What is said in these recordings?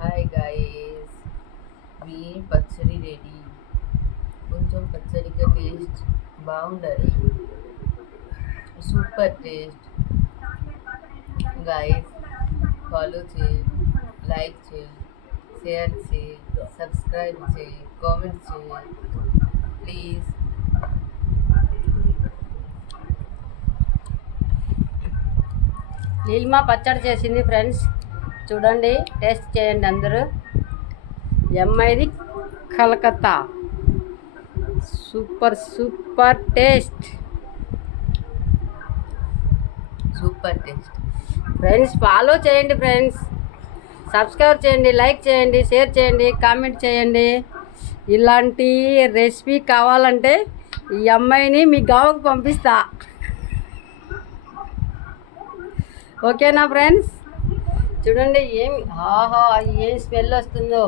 Hi guys, మీ పచ్చడి ready. కొంచెం పచ్చడిగా taste బాగుండాలి. Super taste guys. ఫాలో చేయి, లైక్ చేయి, షేర్ చేయి, సబ్స్క్రైబ్ చేయి, కామెంట్ చేయి ప్లీజ్. నీలిమా పచ్చడి చేసింది ఫ్రెండ్స్, చూడండి, టేస్ట్ చేయండి అందరూ. అమ్మాయిది Calcutta, super super taste. Super taste friends follow చేయండి ఫ్రెండ్స్, సబ్స్క్రైబ్ చేయండి, లైక్ చేయండి, షేర్ చేయండి, కామెంట్ చేయండి. ఇలాంటి రెసిపీ కావాలంటే ఈ అమ్మాయిని మీ గావుకు పంపిస్తా. ఓకేనా ఫ్రెండ్స్? చూడండి ఆహా ఏం స్మెల్ వస్తుందో,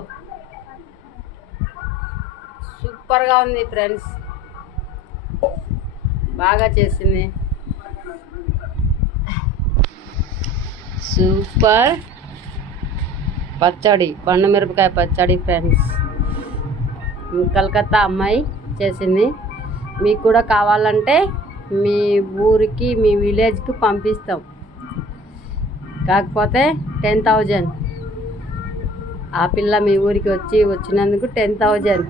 సూపర్గా ఉంది ఫ్రెండ్స్, బాగా చేసింది. సూపర్ పచ్చడి, పండు మిరపకాయ పచ్చడి ఫ్రెండ్స్, కలకత్తా అమ్మాయి చేసింది. మీకు కూడా కావాలంటే మీ ఊరికి, మీ విలేజ్కి పంపిస్తాం. కాకపోతే 10,000. ఆ పిల్ల మీ ఊరికి వచ్చినందుకు 10,000.